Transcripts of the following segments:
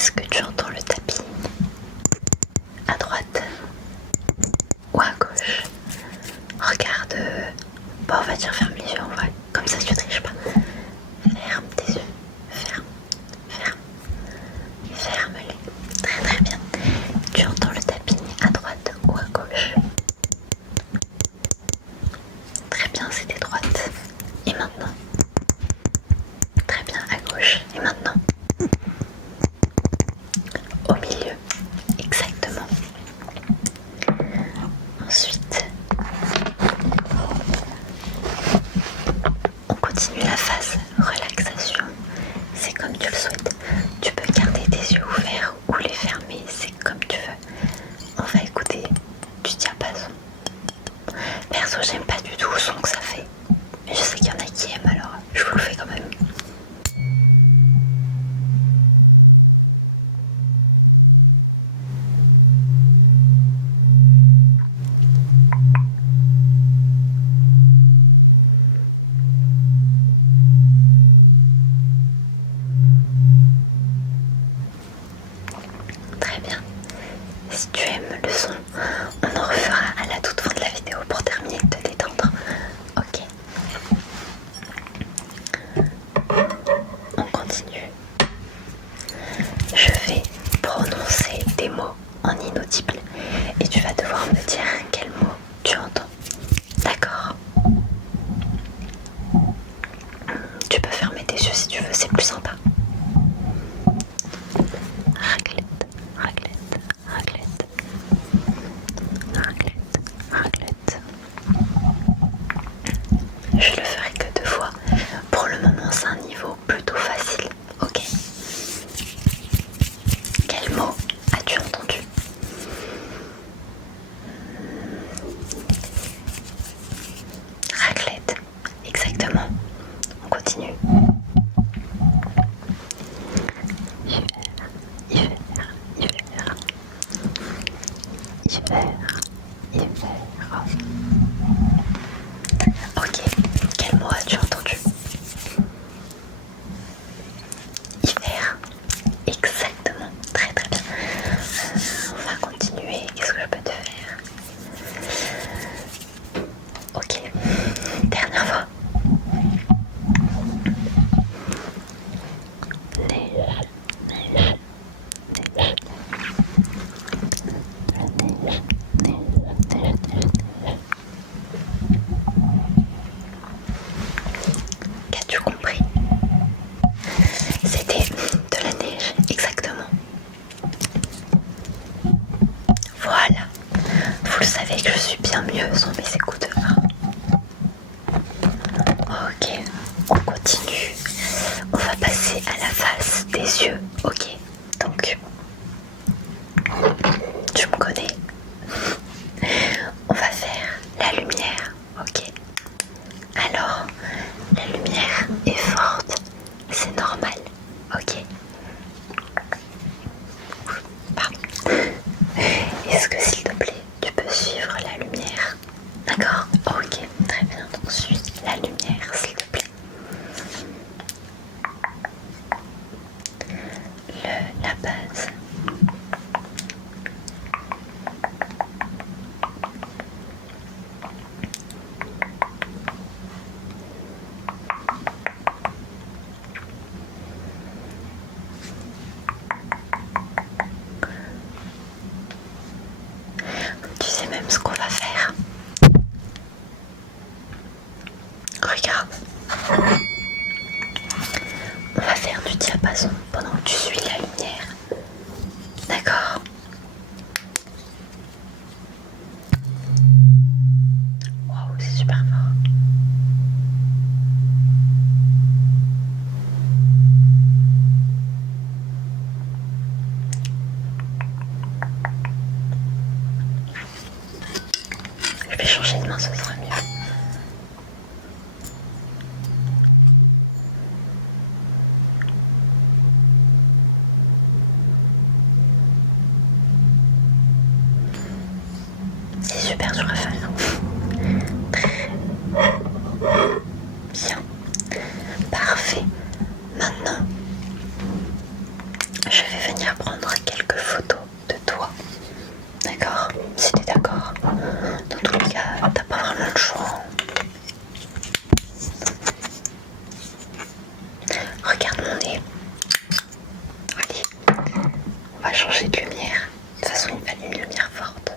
Est-ce que tu entends le tapis à droite ou à gauche? Regarde, bon, on va dire ferme les yeux en vrai, comme ça tu triches pas. Ferme tes yeux, ferme, ferme, ferme-les. Très très bien. Tu entends le tapis à droite ou à gauche? Très bien, c'était droite. Et maintenant? Très bien, à gauche. Et maintenant? Au milieu, exactement. Ensuite, on continue la phase relaxation. C'est comme tu le souhaites. Tu peux garder tes yeux ouverts ou les fermer, c'est comme tu veux. On va écouter du diapason. Perso, j'aime pas du tout le son que ça fait. Mais je sais qu'il y en a qui aiment, alors je vous le fais quand même. Très bien. Si tu aimes le son, on en refera à la toute fin de la vidéo pour terminer de te détendre. Ok. On continue. Je vais prononcer des mots en inaudible et tu vas devoir me dire quel mot tu entends. D'accord? Tu peux fermer tes yeux si tu veux, c'est plus sympa. Raclette, raclette, raclette, raclette, raclette. Je le ferai que 2 fois. Pour le moment, c'est un niveau plutôt facile. Ok. Quel mot as-tu entendu? Raclette. Exactement. On continue. Hiver, hiver, hiver. Hiver, hiver. Ok. Quel mot as-tu entendu? Hiver. Exactement. Très très bien. On va continuer. Qu'est-ce que je peux te faire? Ok. Dernière fois. Neige, neige, neige. La neige, neige, neige, neige, neige. Qu'as-tu compris? C'était de la neige, exactement. Voilà. Vous le savez que je suis bien mieux sans mes écouteurs. Ok, on continue. On va passer à la face des yeux. Ok, donc tu me connais. On va faire la lumière. Ok. Alors, la lumière est forte. C'est normal. Ok. Pardon. Est-ce que s'il te plaît, tu peux suivre la lumière? D'accord? Ok, très bien. Donc suis la lumière, s'il te plaît. La base. Tu sais même ce qu'on va faire? Regarde. On va faire du diapason pendant que tu suis la lumière. D'accord? Waouh, c'est super fort. Je vais changer de main, ce sera mieux. C'est super dur à faire. Très bien. Parfait. Maintenant, je je vais venir prendre quelques photos de toi. D'accord? Si t'es d'accord. Dans tous les cas, t'as pas vraiment le choix. Regarde mon nez. Allez, on va changer de lumière. De toute façon, il fallait une lumière forte.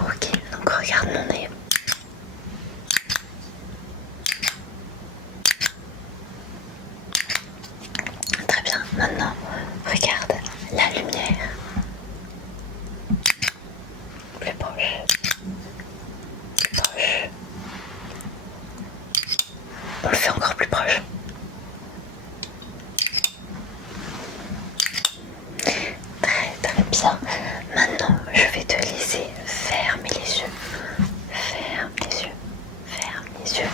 Ok, donc regarde mon nez. Très bien, maintenant, regarde la lumière. Plus proche. Plus proche. On le fait encore plus proche. Très bien. Maintenant, je vais te laisser fermer les yeux. Ferme les yeux. Ferme les yeux.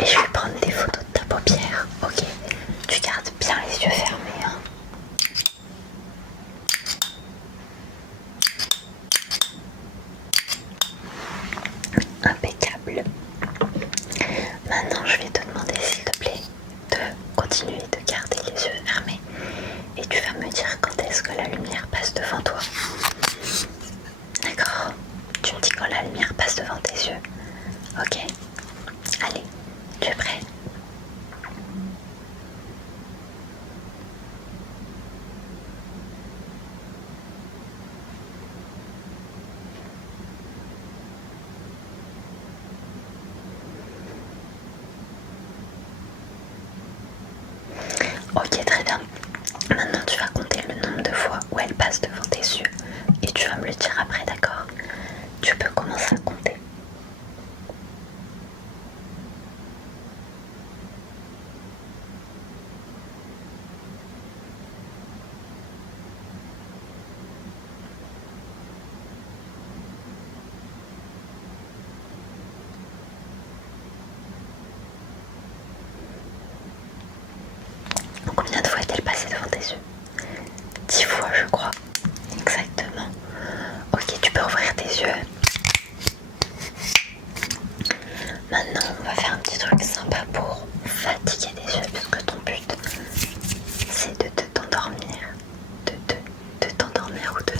Et je vais prendre des photos de ta paupière. Ok. Tu gardes bien les yeux fermés. Hein. Impeccable. Maintenant, je vais te demander, s'il te plaît, de continuer de garder les yeux fermés. Et tu vas me dire quand est-ce que la lumière passe devant toi. D'accord? Tu me dis quand la lumière passe devant tes yeux. Ok? Allez, tu es prêt? Ok, très bien. Maintenant, tu vas compter le nombre de fois où elle passe devant tes yeux. Et tu vas me le dire après, d'accord? Tu peux commencer à compter. Combien de fois est-elle passée devant tes yeux? 10 fois, je crois. Exactement. Ok, tu peux ouvrir tes yeux. Maintenant, on va faire un petit truc sympa pour fatiguer tes yeux, puisque ton but, c'est de t'endormir. De t'endormir ou de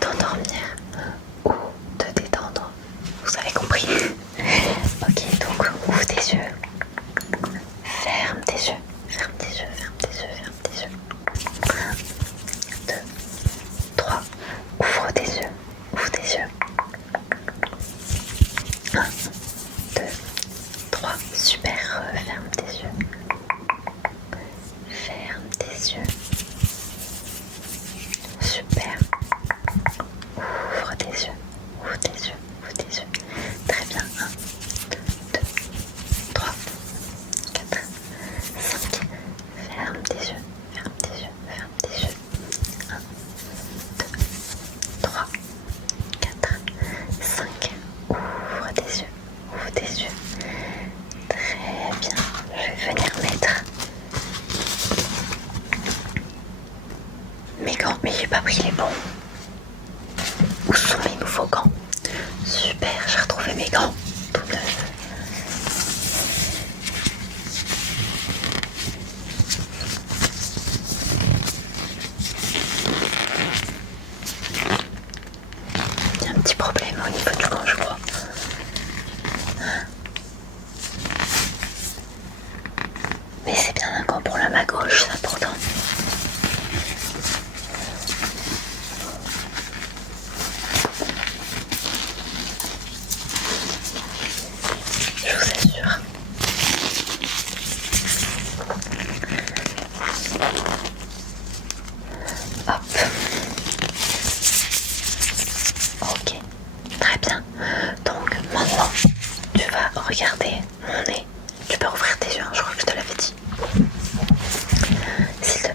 t'endormir ou de détendre. Vous avez compris? Ok, donc ouvre tes yeux. Ferme tes yeux. Ferme tes yeux, ferme tes yeux, ferme tes yeux. 1, 2, 3. Ouvre tes yeux. Ouvre tes yeux. 1, 2, 3. Super. Ferme tes yeux. Ferme tes yeux. Super. Ouvre tes yeux. Ouvre tes yeux. Ouvre tes yeux. Très bien. 1, 2, 3, 4, 5. Ferme tes yeux. Ferme tes yeux. Ferme tes yeux. 1, 2, 3, 4, 5. Ouvre tes yeux. Ouvre tes yeux. Très bien. Je vais venir mettre mes gants, mais j'ai pas pris les bons. Où sont mes nouveaux gants? Super, j'ai retrouvé mes gants. Tout neuf. Il y a un petit problème au niveau du gant, je crois. Mais c'est bien un gant pour la main gauche, ça, pourtant. Je vous assure. Hop. Ok. Très bien. Donc maintenant, tu vas regarder mon nez. Tu peux ouvrir tes yeux, hein, je crois que je te l'avais dit. S'il te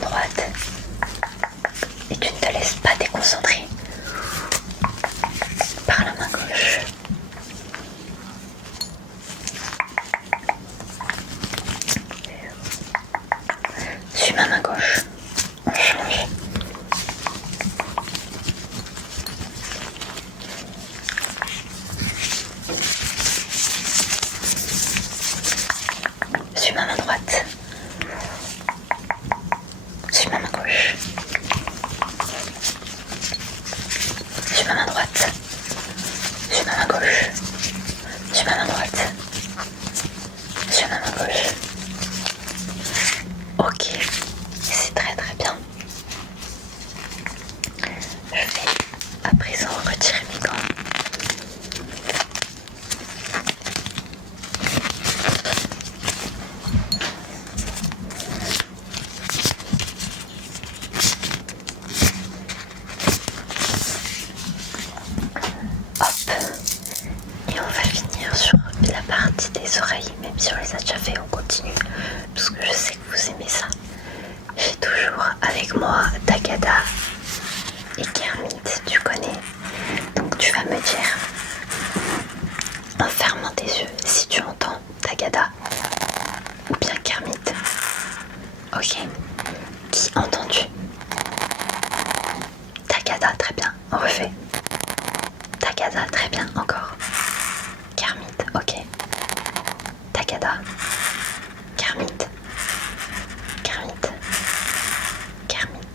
main droite et tu ne te laisses pas déconcentrer par la main gauche. Suis ma main gauche, on change. Suis ma main droite. Suis ma main gauche. Suis ma main droite. Suis ma main gauche. Suis ma main droite. Suis ma main gauche. Ok, c'est très très bien. Je vais à présent retirer mes gants. Hop, et on va finir sur la partie des oreilles, même si on les a déjà fait, on continue, parce que je sais que vous aimez ça. J'ai toujours avec moi Tagada et Kermit, tu connais. Donc tu vas me dire, en fermant tes yeux, si tu entends Tagada ou bien Kermit. Ok, qui entends-tu? Tagada, très bien, on refait. Tagada, très bien, encore. Kermit, ok. Tagada. Kermit. Kermit. Kermit.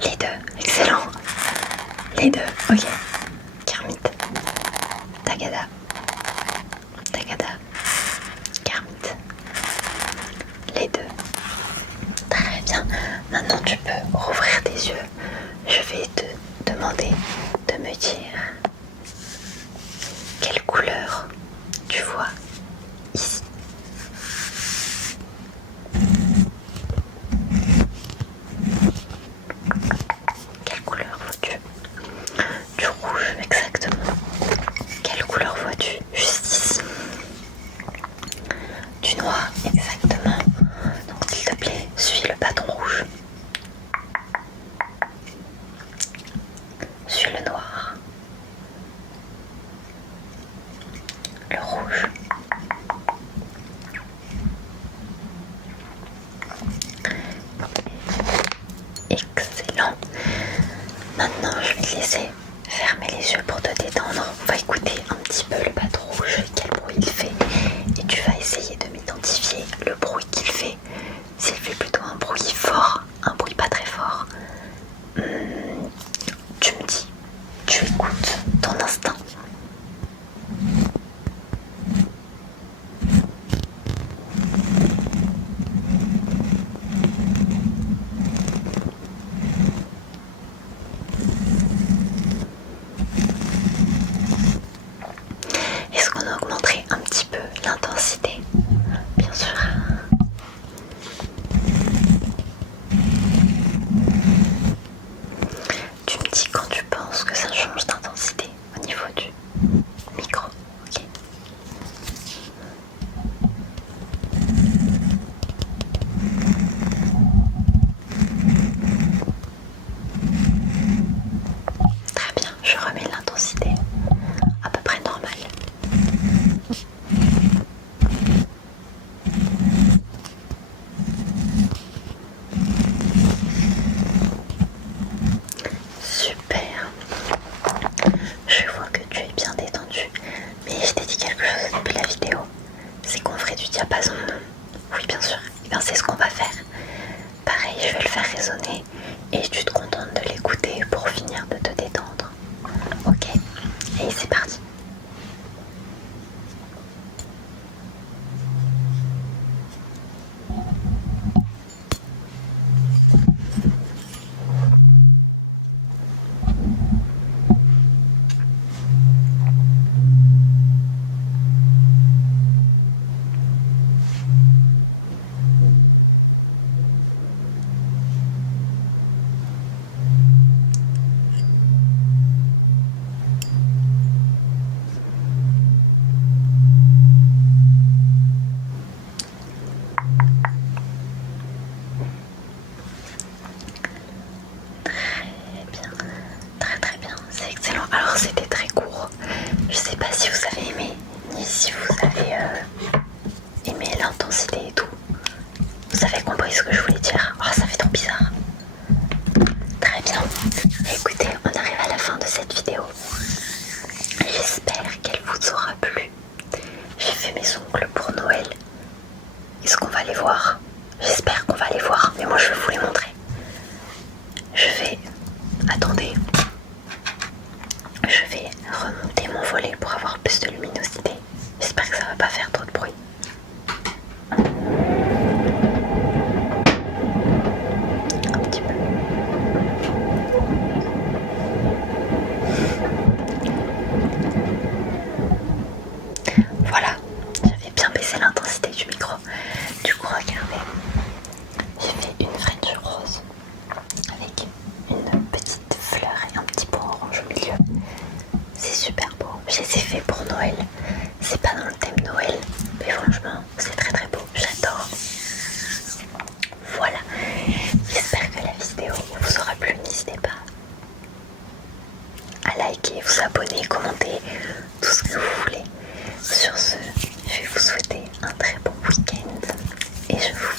Les deux, excellent. Les deux, ok. Kermit. Tagada. Tagada. Kermit. Les deux. Très bien. Maintenant tu peux rouvrir tes yeux. Je vais te demander de me dire quelle couleur tu vois ici. Quelle couleur vois-tu? Du rouge, exactement. Quelle couleur vois-tu juste ici? Du noir, exactement. Donc s'il te plaît, suis le bâton rouge. Suis le noir. Le rouge. Excellent. Maintenant, je vais te laisser fermer les yeux pour te détendre. On va écouter un petit peu le bâton rouge, quel bruit il fait. Et tu vas essayer de m'identifier le bruit qu'il fait. S'il fait plutôt un bruit fort, un bruit pas très fort, tu me dis, tu écoutes ton instinct. Est-ce qu'on augmenterait un petit peu l'intensité? Bien sûr. Tu me dis quand tu penses que ça change d'intensité au niveau du micro, ok? Très bien, je remets l'intensité à peu près normale. Super. Je vois que tu es bien détendu, mais je t'ai dit quelque chose depuis la vidéo. C'est qu'on ferait du diapason. Oui, bien sûr. Et bien c'est ce qu'on va faire. Pareil, je vais le faire résonner et tu te contentes de l'écouter pour finir de te détendre. Ok? Et c'est parti. très bien. Très très bien, c'est excellent. Alors c'était très court. Je sais pas si vous avez aimé, ni si vous avez aimé l'intensité et tout. Vous avez compris ce que je voulais dire. Oh, ça fait trop bizarre. Très bien. Écoutez, on arrive à la fin de cette vidéo. J'espère qu'elle vous aura plu. J'ai fait mes ongles pour Noël. Est-ce qu'on va les voir? J'espère qu'on va les voir, mais moi je vais vous les montrer. Je vais... Attendez. Je vais remonter mon volet pour avoir plus de luminosité. J'espère que ça va pas faire trop de bruit. Un petit peu. Voilà, j'avais bien baissé l'intensité du micro. Du coup, regardez, j'ai fait une French rose avec une petite fleur et un petit pot orange au milieu. C'est super beau. Je les ai fait pour Noël. C'est pas dans le thème Noël, mais franchement, c'est très très beau. J'adore. Voilà. J'espère que la vidéo vous aura plu. N'hésitez pas à liker, vous abonner, commenter, tout ce que vous voulez. Sur ce, je vais vous souhaiter un très bon week-end et je vous